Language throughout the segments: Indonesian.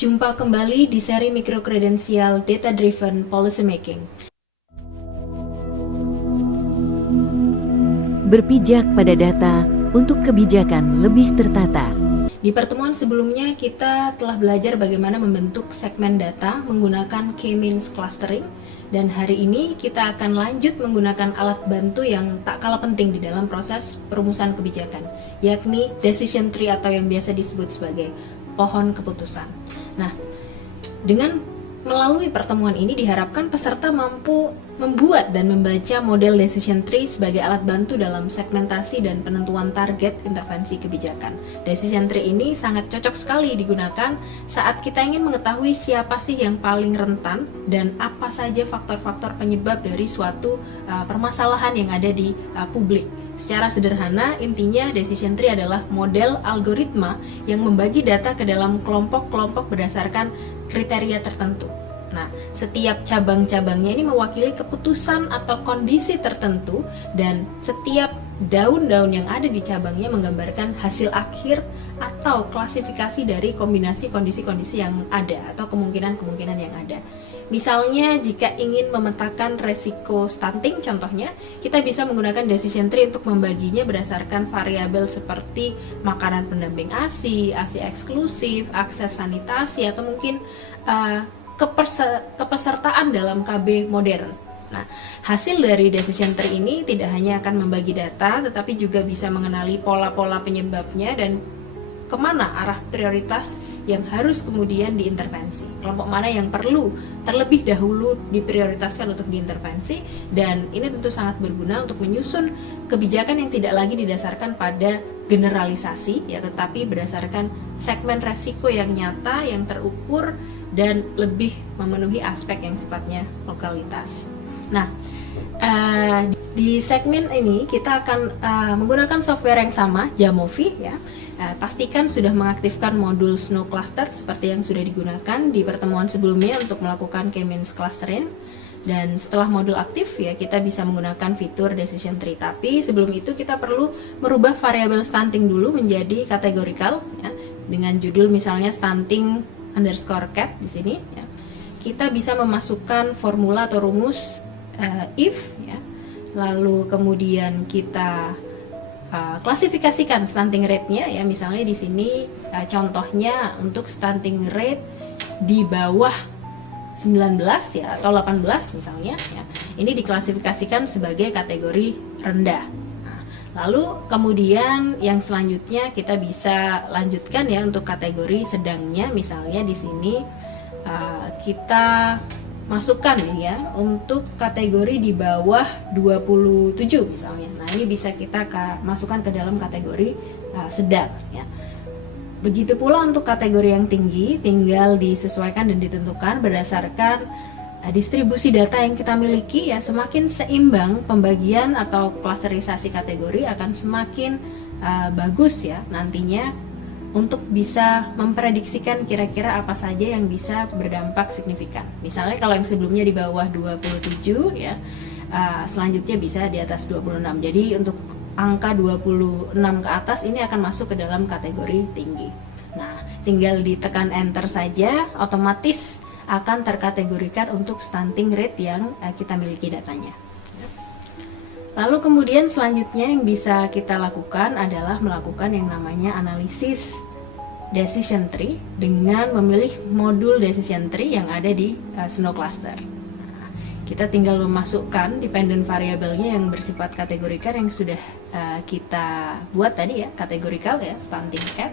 Jumpa kembali di seri Microcredential Data Driven Policy Making. Berpijak pada data untuk kebijakan lebih tertata. Di pertemuan sebelumnya kita telah belajar bagaimana membentuk segmen data menggunakan K-means clustering, dan hari ini kita akan lanjut menggunakan alat bantu yang tak kalah penting di dalam proses perumusan kebijakan, yakni decision tree atau yang biasa disebut sebagai pohon keputusan. Nah, dengan melalui pertemuan ini diharapkan peserta mampu membuat dan membaca model decision tree sebagai alat bantu dalam segmentasi dan penentuan target intervensi kebijakan. Decision tree ini sangat cocok sekali digunakan saat kita ingin mengetahui siapa sih yang paling rentan dan apa saja faktor-faktor penyebab dari suatu permasalahan yang ada di publik. Secara sederhana, intinya decision tree adalah model algoritma yang membagi data ke dalam kelompok-kelompok berdasarkan kriteria tertentu. Nah, setiap cabang-cabangnya ini mewakili keputusan atau kondisi tertentu, dan setiap daun-daun yang ada di cabangnya menggambarkan hasil akhir atau klasifikasi dari kombinasi kondisi-kondisi yang ada atau kemungkinan-kemungkinan yang ada. Misalnya, jika ingin memetakan resiko stunting contohnya, kita bisa menggunakan decision tree untuk membaginya berdasarkan variabel seperti makanan pendamping ASI, ASI eksklusif, akses sanitasi, atau mungkin kepesertaan dalam KB modern. Nah, hasil dari decision tree ini tidak hanya akan membagi data, tetapi juga bisa mengenali pola-pola penyebabnya dan kemana arah prioritas yang harus kemudian diintervensi, kelompok mana yang perlu terlebih dahulu diprioritaskan untuk diintervensi, dan ini tentu sangat berguna untuk menyusun kebijakan yang tidak lagi didasarkan pada generalisasi ya, tetapi berdasarkan segmen resiko yang nyata, yang terukur, dan lebih memenuhi aspek yang sifatnya lokalitas. Nah, di segmen ini kita akan menggunakan software yang sama, Jamovi ya. Pastikan sudah mengaktifkan modul Snow Cluster seperti yang sudah digunakan di pertemuan sebelumnya untuk melakukan K-means clustering. Dan setelah modul aktif ya, kita bisa menggunakan fitur decision tree. Tapi sebelum itu kita perlu merubah variabel stunting dulu menjadi categorical ya, dengan judul misalnya stunting underscore cat di sini ya. Kita bisa memasukkan formula atau rumus if ya. Lalu kemudian kita klasifikasikan stunting rate-nya ya, misalnya di sini contohnya untuk stunting rate di bawah 19 ya atau 18 misalnya ya. Ini diklasifikasikan sebagai kategori rendah. Nah, lalu kemudian yang selanjutnya kita bisa lanjutkan ya untuk kategori sedangnya, misalnya di sini kita masukkan ya untuk kategori di bawah 27 misalnya. Nah, ini bisa kita masukkan ke dalam kategori sedang ya. Begitu pula untuk kategori yang tinggi, tinggal disesuaikan dan ditentukan berdasarkan distribusi data yang kita miliki ya. Semakin seimbang pembagian atau klasterisasi kategori akan semakin bagus ya nantinya untuk bisa memprediksikan kira-kira apa saja yang bisa berdampak signifikan. Misalnya kalau yang sebelumnya di bawah 27 ya, selanjutnya bisa di atas 26. Jadi untuk angka 26 ke atas ini akan masuk ke dalam kategori tinggi. Nah, tinggal ditekan enter saja, otomatis akan terkategorikan untuk stunting rate yang kita miliki datanya. Lalu kemudian selanjutnya yang bisa kita lakukan adalah melakukan yang namanya analisis decision tree dengan memilih modul decision tree yang ada di Snow Cluster. Nah, kita tinggal memasukkan dependent variabelnya yang bersifat kategorikan yang sudah kita buat tadi ya, kategorical ya, stunting cat.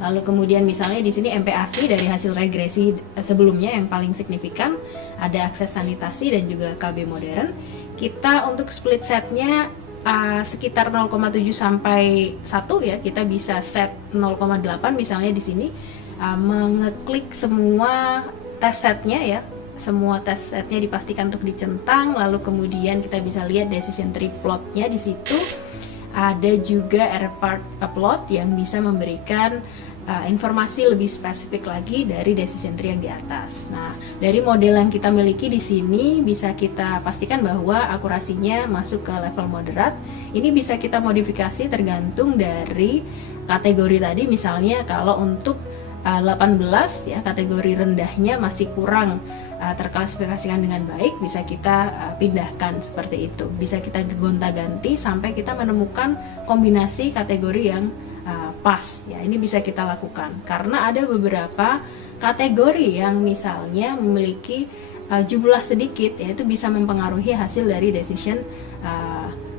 Lalu kemudian misalnya di sini MPASI dari hasil regresi sebelumnya yang paling signifikan, ada akses sanitasi dan juga KB modern. Kita untuk split setnya sekitar 0,7 sampai 1 ya, kita bisa set 0,8 misalnya di sini, mengeklik semua test setnya ya, semua test setnya dipastikan untuk dicentang. Lalu kemudian kita bisa lihat decision tree plotnya di situ. Ada juga error part plot yang bisa memberikan informasi lebih spesifik lagi dari decision tree yang di atas. Nah, dari model yang kita miliki di sini bisa kita pastikan bahwa akurasinya masuk ke level moderat. Ini bisa kita modifikasi tergantung dari kategori tadi. Misalnya kalau untuk 18 ya, kategori rendahnya masih kurang terklasifikasikan dengan baik, bisa kita pindahkan seperti itu. Bisa kita gonta-ganti sampai kita menemukan kombinasi kategori yang pas ya. Ini bisa kita lakukan karena ada beberapa kategori yang misalnya memiliki jumlah sedikit, yaitu bisa mempengaruhi hasil dari decision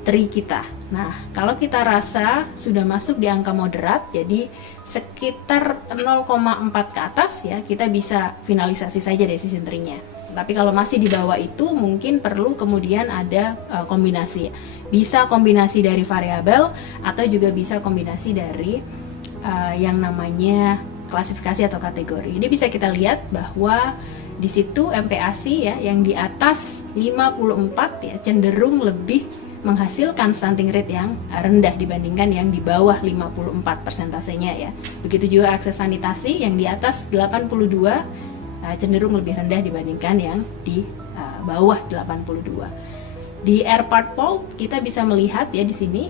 tree kita. Nah, kalau kita rasa sudah masuk di angka moderat, jadi sekitar 0,4 ke atas ya, kita bisa finalisasi saja decision tree-nya. Tapi kalau masih di bawah itu mungkin perlu kemudian ada kombinasi. Bisa kombinasi dari variabel atau juga bisa kombinasi dari yang namanya klasifikasi atau kategori. Ini bisa kita lihat bahwa di situ MPAC ya yang di atas 54 ya cenderung lebih menghasilkan stunting rate yang rendah dibandingkan yang di bawah 54 persentasenya ya. Begitu juga akses sanitasi yang di atas 82 cenderung lebih rendah dibandingkan yang di bawah 82. Di air part fault kita bisa melihat ya di sini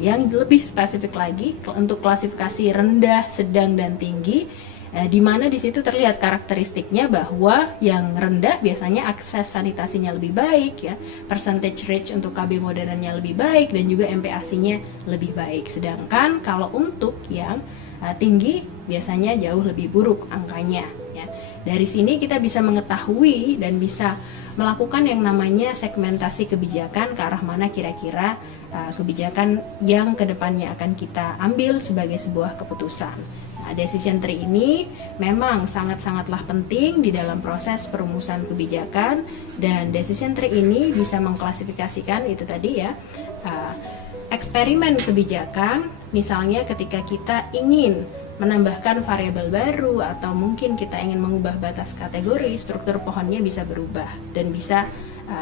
yang lebih spesifik lagi untuk klasifikasi rendah, sedang dan tinggi, di mana di situ terlihat karakteristiknya bahwa yang rendah biasanya akses sanitasinya lebih baik ya, percentage rate untuk KB modernnya lebih baik dan juga MPAC-nya lebih baik. Sedangkan kalau untuk yang tinggi biasanya jauh lebih buruk angkanya ya. Dari sini kita bisa mengetahui dan bisa melakukan yang namanya segmentasi kebijakan ke arah mana kira-kira kebijakan yang kedepannya akan kita ambil sebagai sebuah keputusan. Nah, decision tree ini memang sangat-sangatlah penting di dalam proses perumusan kebijakan, dan decision tree ini bisa mengklasifikasikan itu tadi ya, eksperimen kebijakan. Misalnya ketika kita ingin menambahkan variabel baru atau mungkin kita ingin mengubah batas kategori, struktur pohonnya bisa berubah dan bisa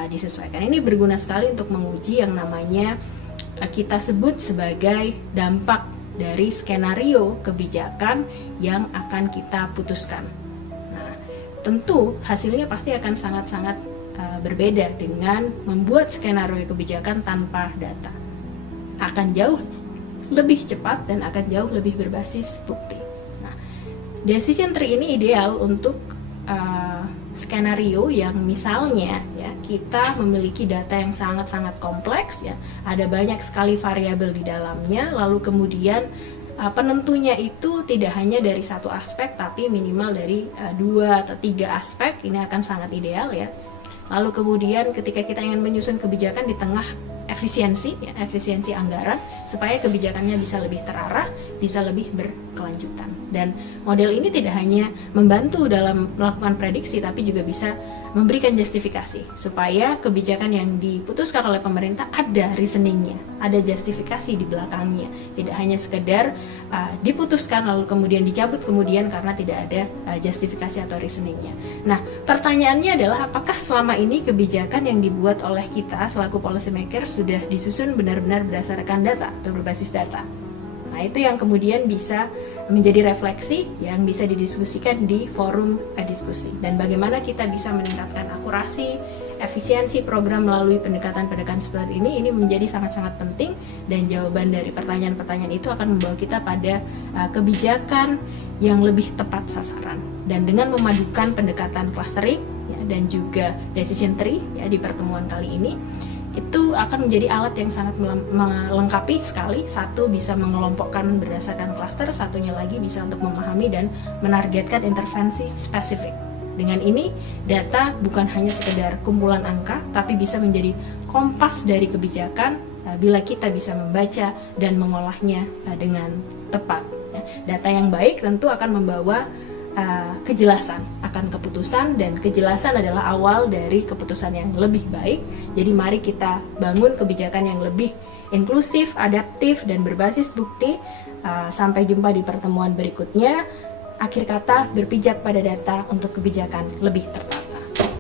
disesuaikan. Ini berguna sekali untuk menguji yang namanya kita sebut sebagai dampak dari skenario kebijakan yang akan kita putuskan. Nah, tentu hasilnya pasti akan sangat-sangat berbeda dengan membuat skenario kebijakan tanpa data. Akan jauh lebih cepat dan akan jauh lebih berbasis bukti. Nah, decision tree ini ideal untuk skenario yang misalnya ya kita memiliki data yang sangat-sangat kompleks ya, ada banyak sekali variabel di dalamnya, lalu kemudian penentunya itu tidak hanya dari satu aspek tapi minimal dari 2 atau 3 aspek. Ini akan sangat ideal ya. Lalu kemudian ketika kita ingin menyusun kebijakan di tengah efisiensi anggaran supaya kebijakannya bisa lebih terarah, bisa lebih berkelanjutan. Dan model ini tidak hanya membantu dalam melakukan prediksi tapi juga bisa memberikan justifikasi supaya kebijakan yang diputuskan oleh pemerintah ada reasoningnya, ada justifikasi di belakangnya, tidak hanya sekedar diputuskan lalu kemudian dicabut kemudian karena tidak ada justifikasi atau reasoningnya. Nah, pertanyaannya adalah apakah selama ini kebijakan yang dibuat oleh kita selaku policy maker sudah disusun benar-benar berdasarkan data atau berbasis data? Nah, itu yang kemudian bisa menjadi refleksi yang bisa didiskusikan di forum diskusi. Dan bagaimana kita bisa meningkatkan akurasi, efisiensi program melalui pendekatan-pendekatan seperti ini menjadi sangat-sangat penting, dan jawaban dari pertanyaan-pertanyaan itu akan membawa kita pada kebijakan yang lebih tepat sasaran. Dan dengan memadukan pendekatan clustering ya, dan juga decision tree ya, di pertemuan kali ini, itu akan menjadi alat yang sangat melengkapi sekali. Satu bisa mengelompokkan berdasarkan klaster, satunya lagi bisa untuk memahami dan menargetkan intervensi spesifik. Dengan ini, data bukan hanya sekedar kumpulan angka, tapi bisa menjadi kompas dari kebijakan bila kita bisa membaca dan mengolahnya dengan tepat. Data yang baik tentu akan membawa kejelasan akan keputusan, dan kejelasan adalah awal dari keputusan yang lebih baik. Jadi mari kita bangun kebijakan yang lebih inklusif, adaptif, dan berbasis bukti. Sampai jumpa di pertemuan berikutnya. Akhir kata, berpijak pada data untuk kebijakan lebih tepat.